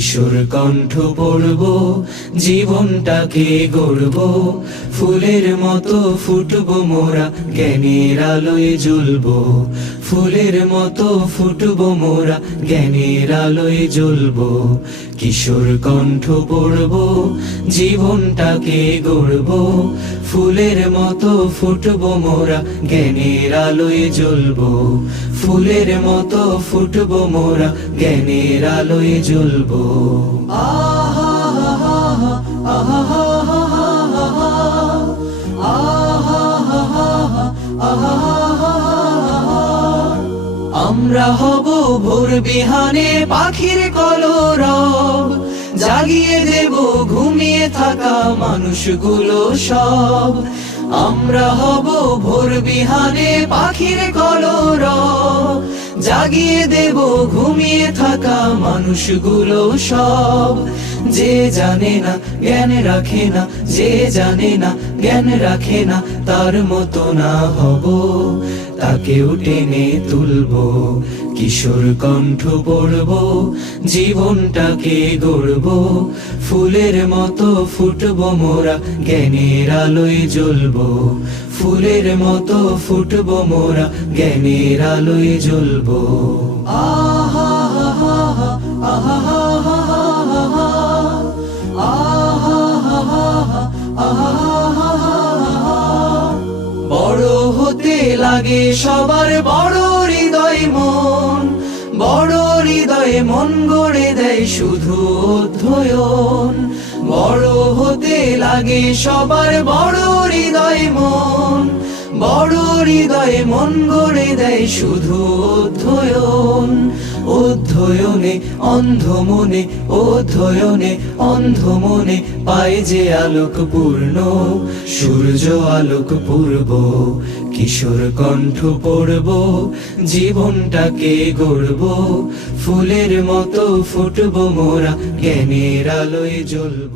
কিশোর কণ্ঠ পড়ব, জীবনটাকে গড়ব, ফুলের মতো ফুটব মোরা, জ্ঞানের আলোয় জ্বলব। ফুলের মতো ফুটব মোরা, জ্ঞানের আলোয় জ্বলব। কিশোর কণ্ঠ পড়ব, জীবনটাকে গড়ব, ফুলের মতো ফুটব মোরা, জ্ঞানের আলোয় জ্বলব। ফুলের মতো ফুটব মোরা, জ্ঞানের আলোয় জ্বলব। আহা আহা আহা আহা, আমরা হব ভোর বিহানে পাখির কলরব, জাগিয়ে দেব ঘুমিয়ে থাকা মানুষগুলো সব। আমরা হব ভোর বিহানে পাখির কলরব, জাগিয়ে দেব ঘুমিয়ে থাকা মানুষগুলো সব। যে জানে না জ্ঞান রাখে না, যে জানে না জ্ঞান রাখে না, তার মতো না হব, তাকেও টেনে তুলব। কিশোর কণ্ঠ পড়ব, জীবনটাকে গড়ব, ফুলের মতো ফুটব মোরা, জ্ঞানের আলোয় জ্বলব। ফুলের মতো ফুটব মোরা, জ্ঞানের আলোয় জ্বলব। আহা আহা আহা বড় হতে লাগে সবার বড় হৃদয় মন, বড় হৃদয়ে মন গড়ে দেয় শুধু অধ্যয়ন। বড় হতে লাগে সবার বড় হৃদয় মন, বড় হৃদয়ে মন গড়ে দেয় শুধু অধ্যয়ন। অধ্যয়নে অন্ধ মনে, অধ্যয়নে অন্ধ মনে, পায় যে আলোক পূর্ণ, সূর্য আলোক পূর্ব। কিশোর কণ্ঠ পড়ব, জীবনটাকে গড়ব, ফুলের মতো ফুটব মোরা, জ্ঞানের আলোয় জ্বলব।